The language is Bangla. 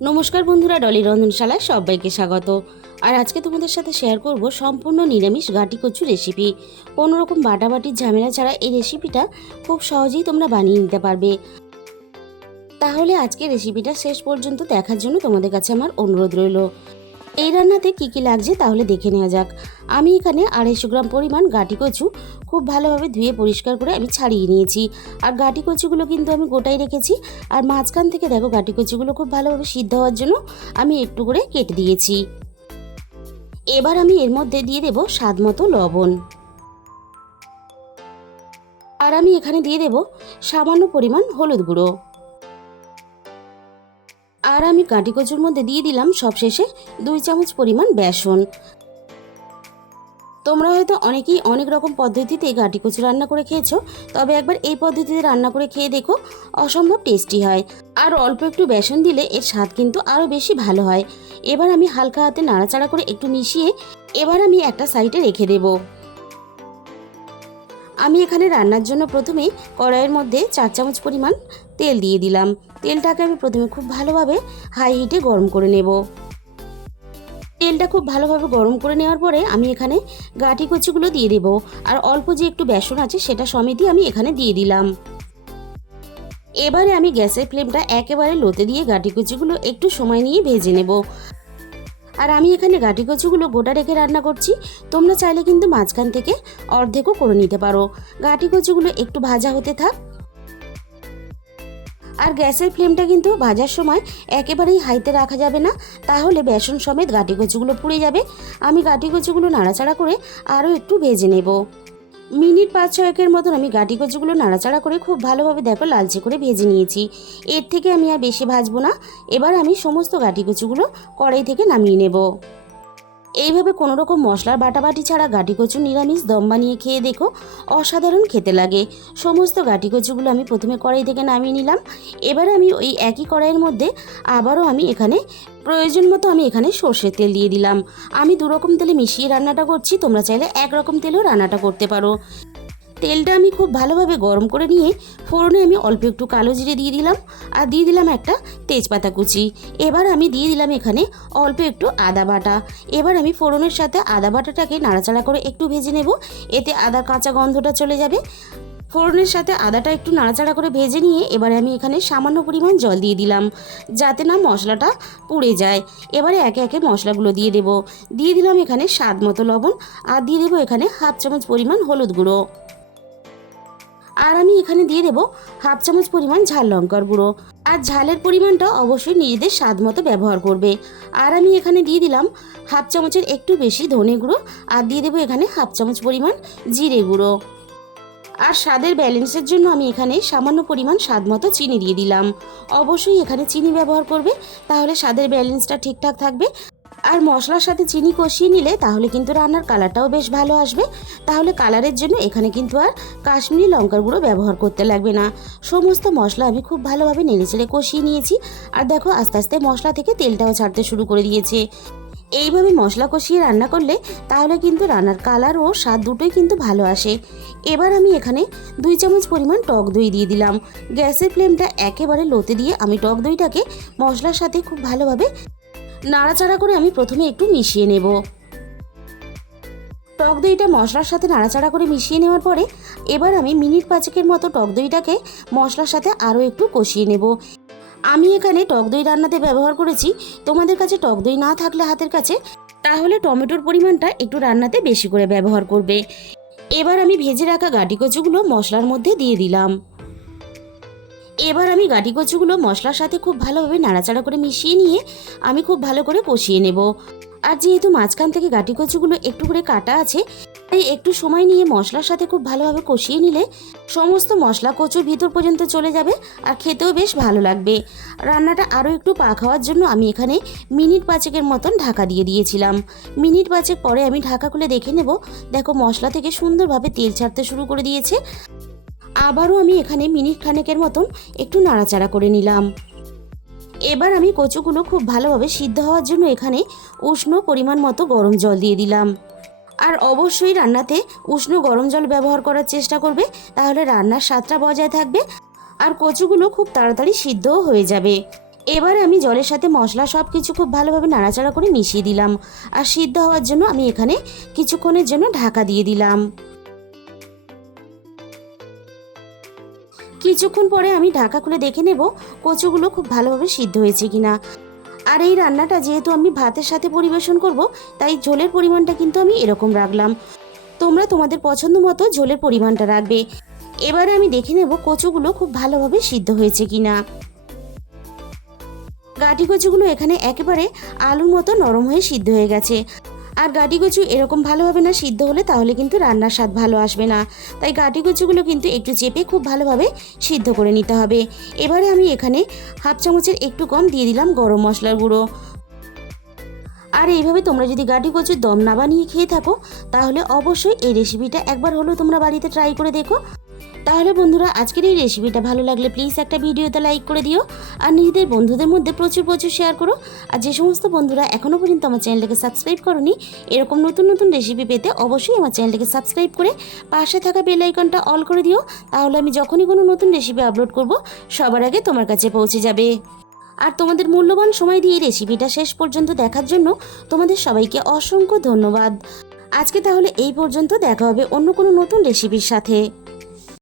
নমস্কার বন্ধুরা, ডলি রন্ধনশালায় সবাইকে স্বাগত। আর আজকে তোমাদের সাথে শেয়ার করব সম্পূর্ণ নিরামিষ গাটি কচু রেসিপি। কোনো রকম বাটাবাটির ঝামেলা ছাড়া এই রেসিপিটা খুব সহজেই তোমরা বানিয়ে নিতে পারবে। তাহলে আজকে রেসিপিটা শেষ পর্যন্ত দেখার জন্য তোমাদের কাছে আমার অনুরোধ রইল। এই রান্নাতে কি কি লাগছে তাহলে দেখে নেওয়া যাক। আমি এখানে 250 গ্রাম পরিমাণ গাটি কচু খুব ভালোভাবে ধুয়ে পরিষ্কার করে আমি ছাড়িয়ে নিয়েছি। আর গাটি কচুগুলো কিন্তু আমি গোটাই রেখেছি। আর মাঝখান থেকে দেখো গাটি কচুগুলো খুব ভালোভাবে সিদ্ধ হওয়ার জন্য আমি একটু করে কেটে দিয়েছি। এবার আমি এর মধ্যে দিয়ে দেব স্বাদ মতো লবণ। আর আমি এখানে দিয়ে দেব সামান্য পরিমাণ হলুদ গুঁড়ো। আর আমি গাটি কচুর মধ্যে দিয়ে দিলাম সবশেষে 2 চামচ পরিমাণ বেসন। তোমরা হয়তো অনেকেই অনেক রকম পদ্ধতিতে গাটি কচু রান্না করে খেয়েছো, তবে একবার এই পদ্ধতিতে রান্না করে খেয়ে দেখো, অসম্ভব টেস্টি হয়। আর অল্প একটু বেসন দিলে এর স্বাদ কিন্তু আরও বেশি ভালো হয়। এবার আমি হালকা হাতে নাড়াচাড়া করে একটু মিশিয়ে এবার আমি একটা সাইডে রেখে দেব। আমি এখানে রান্নার জন্য প্রথমে কড়াইয়ের মধ্যে 4 চামচ পরিমাণ তেল দিয়ে দিলাম। তেলটাকে আমি প্রথমে খুব ভালোভাবে হাই হিটে গরম করে নেব। তেলটা খুব ভালোভাবে গরম করে নেওয়ার পরে আমি এখানে গাটি কচুগুলো দিয়ে দেব। আর অল্প যে একটু বেসন আছে সেটা সমেতই আমি এখানে দিয়ে দিলাম। এবারে আমি গ্যাসের ফ্লেমটা একেবারে লোতে দিয়ে গাটি কচুগুলো একটু সময় নিয়ে ভেজে নেব। আর আমি এখানে গাটি কচুগুলো গোটা রেখে রান্না করছি, তোমরা চাইলে কিন্তু মাঝখান থেকে অর্ধেকও করে নিতে পারো। গাটি কচুগুলো একটু ভাজা হতে থাক। আর গ্যাসের ফ্লেমটা কিন্তু ভাজার সময় একেবারেই হাইতে রাখা যাবে না, তাহলে বেসন সমেত গাটি কচুগুলো পুড়ে যাবে। আমি গাটি কচুগুলো নাড়াচাড়া করে আরও একটু ভেজে নেব। মিনিট 5-6 মতন আমি গাটি কচুগুলো নাড়াচাড়া করে খুব ভালোভাবে দেখো লালচে করে ভেজে নিয়েছি। এর থেকে আমি আর বেশি ভাজবো না। এবার আমি সমস্ত গাটি কচুগুলো কড়াই থেকে নামিয়ে নেব। এইভাবে কোনো রকম মশলার বাটাবাটি ছাড়া গাটি কচু নিরামিষ দম বানিয়ে খেয়ে দেখো, অসাধারণ খেতে লাগে। সমস্ত গাটি কচুগুলো আমি প্রথমে কড়াই থেকে নামিয়ে নিলাম। এবার আমি ওই একই কড়াইয়ের মধ্যে আবারও আমি এখানে প্রয়োজন মতো আমি এখানে সর্ষের তেল দিয়ে দিলাম। আমি 2 রকম তেলে মিশিয়ে রান্নাটা করছি, তোমরা চাইলে 1 রকম তেলেও রান্নাটা করতে পারো। তেলটা আমি খুব ভালোভাবে গরম করে নিয়ে ফোড়নে আমি অল্প একটু কালো জিরে দিয়ে দিলাম। আর দিয়ে দিলাম একটা তেজপাতা কুচি। এবার আমি দিয়ে দিলাম এখানে অল্প একটু আদা বাটা। এবার আমি ফোড়নের সাথে আদা বাটাটাকে নাড়াচাড়া করে একটু ভেজে নেব, এতে আদার কাঁচা গন্ধটা চলে যাবে। ফোড়নের সাথে আদাটা একটু নাড়াচাড়া করে ভেজে নিয়ে এবারে আমি এখানে সামান্য পরিমাণ জল দিয়ে দিলাম, যাতে না মশলাটা পুড়ে যায়। এবারে একে একে মশলাগুলো দিয়ে দেব। দিয়ে দিলাম এখানে স্বাদ মতো লবণ। আর দিয়ে দেবো এখানে 1/2 চামচ পরিমাণ হলুদ গুঁড়ো। আর আমি এখানে দিয়ে দেবো 1/2 চামচ পরিমাণ ঝাল লঙ্কার গুঁড়ো। আর ঝালের পরিমাণটা অবশ্যই নিজেদের স্বাদ মতো ব্যবহার করবে। আর আমি এখানে দিয়ে দিলাম 1/2 চামচের একটু বেশি ধনে গুঁড়ো। আর দিয়ে দেবো এখানে 1/2 চামচ পরিমাণ জিরে গুঁড়ো। আর স্বাদের ব্যালেন্সের জন্য আমি এখানে সামান্য পরিমাণ স্বাদ মতো চিনি দিয়ে দিলাম। অবশ্যই এখানে চিনি ব্যবহার করবে, তাহলে স্বাদের ব্যালেন্সটা ঠিকঠাক থাকবে। আর মশলার সাথে চিনি কষিয়ে নিলে তাহলে কিন্তু রান্নার কালারটাও বেশ ভালো আসবে। তাহলে কালারের জন্য এখানে কিন্তু আর কাশ্মীরি লঙ্কার গুঁড়ো ব্যবহার করতে লাগবে না। সমস্ত মশলা আমি খুব ভালোভাবে নেড়েচেড়ে কষিয়ে নিয়েছি। আর দেখো আস্তে আস্তে মশলা থেকে তেলটাও ছাড়তে শুরু করে দিয়েছে। এইভাবে মশলা কষিয়ে রান্না করলে তাহলে কিন্তু রান্নার কালার ও স্বাদ দুটোই কিন্তু ভালো আসে। এবার আমি এখানে 2 চামচ পরিমাণ টক দই দিয়ে দিলাম। গ্যাসের ফ্লেমটা একেবারে লোতে দিয়ে আমি টক দইটাকে মশলার সাথে খুব ভালোভাবে নাড়াচাড়া করে আমি প্রথমে একটু মিশিয়ে নেব। টক দইটা মশলার সাথে নাড়াচাড়া করে মিশিয়ে নেওয়ার পরে এবার আমি মিনিট 5 মতো টক দইটাকে মশলার সাথে আরও একটু কষিয়ে নেব। আমি এখানে টক দই রান্নাতে ব্যবহার করেছি। তোমাদের কাছে টক দই না থাকলে হাতের কাছে, তাহলে টমেটোর পরিমাণটা একটু রান্নাতে বেশি করে ব্যবহার করবে। এবার আমি ভেজে রাখা গাটি কচুগুলো মশলার মধ্যে দিয়ে দিলাম। এবার আমি গাটি কচুগুলো মশলার সাথে খুব ভালোভাবে নাড়াচাড়া করে মিশিয়ে নিয়ে আমি খুব ভালো করে কষিয়ে নেব। আর যেহেতু মাঝখান থেকে গাটি কচুগুলো একটু করে কাটা আছে, তাই একটু সময় নিয়ে মশলার সাথে খুব ভালোভাবে কষিয়ে নিলে সমস্ত মশলা কচুর ভিতর পর্যন্ত চলে যাবে আর খেতেও বেশ ভালো লাগবে। রান্নাটা আরও একটু পাক হওয়ার জন্য আমি এখানে মিনিট 5 মতন ঢাকা দিয়ে দিয়েছিলাম। মিনিট 5 পরে আমি ঢাকা খুলে দেখে নেব। দেখো মশলা থেকে সুন্দরভাবে তেল ছাড়তে শুরু করে দিয়েছে। আবারও আমি এখানে মিনিট খানেকের মতন একটু নাড়াচাড়া করে নিলাম। এবার আমি কচুগুলো খুব ভালোভাবে সিদ্ধ হওয়ার জন্য এখানে উষ্ণ পরিমাণ মতো গরম জল দিয়ে দিলাম। আর অবশ্যই রান্নাতে উষ্ণ গরম জল ব্যবহার করার চেষ্টা করবে, তাহলে রান্নার স্বাদটা বজায় থাকবে আর কচুগুলো খুব তাড়াতাড়ি সিদ্ধও হয়ে যাবে। এবার আমি জলের সাথে মশলা সব কিছু খুব ভালোভাবে নাড়াচাড়া করে মিশিয়ে দিলাম। আর সিদ্ধ হওয়ার জন্য আমি এখানে কিছুক্ষণের জন্য ঢাকা দিয়ে দিলাম। কিছুক্ষণ পরে আমি ঢাকা খুলে দেখে নেব কচুগুলো খুব ভালোভাবে সিদ্ধ হয়েছে কিনা। আর এই রান্নাটা যেহেতু আমি ভাতের সাথে পরিবেশন করব, তাই ঝোলের পরিমাণটা কিন্তু আমি এরকম রাখলাম। তোমরা তোমাদের পছন্দ মতো ঝোলের পরিমাণটা রাখবে। এবারে আমি দেখে নেব কচুগুলো খুব ভালোভাবে সিদ্ধ হয়েছে কিনা। গাঁটি কচুগুলো এখানে একেবারে আলুর মতো নরম হয়ে সিদ্ধ হয়ে গেছে। আর গাঁটি কচু এরকম ভালোভাবে না সিদ্ধ হলে তাহলে কিন্তু রান্নার স্বাদ ভালো আসবে না। তাই গাঁটি কচুগুলো কিন্তু একটু চেপে খুব ভালোভাবে সিদ্ধ করে নিতে হবে। এবারে আমি এখানে হাফ চামচের একটু কম দিয়ে দিলাম গরম মশলার গুঁড়ো। আর এইভাবে তোমরা যদি গাঁটি কচুর দম না বানিয়ে খেয়ে থাকো, তাহলে অবশ্যই এই রেসিপিটা একবার হলেও তোমরা বাড়িতে ট্রাই করে দেখো। তাহলে বন্ধুরা, আজকের এই রেসিপিটা ভালো লাগলে প্লিজ একটা ভিডিওতে লাইক করে দিও। আর নিজেদের বন্ধুদের মধ্যে প্রচুর প্রচুর শেয়ার করো। আর যে সমস্ত বন্ধুরা এখনও পর্যন্ত আমার চ্যানেলটাকে সাবস্ক্রাইব করোনি, এরকম নতুন নতুন রেসিপি পেতে অবশ্যই আমার চ্যানেলটাকে সাবস্ক্রাইব করে পাশে থাকা বেল আইকনটা অল করে দিও। তাহলে আমি যখনই কোনো নতুন রেসিপি আপলোড করব, সবার আগে তোমার কাছে পৌঁছে যাবে। আর তোমাদের মূল্যবান সময় দিয়ে রেসিপিটা শেষ পর্যন্ত দেখার জন্য তোমাদের সবাইকে অসংখ্য ধন্যবাদ। আজকে তাহলে এই পর্যন্ত, দেখা হবে অন্য কোনো নতুন রেসিপির সাথে।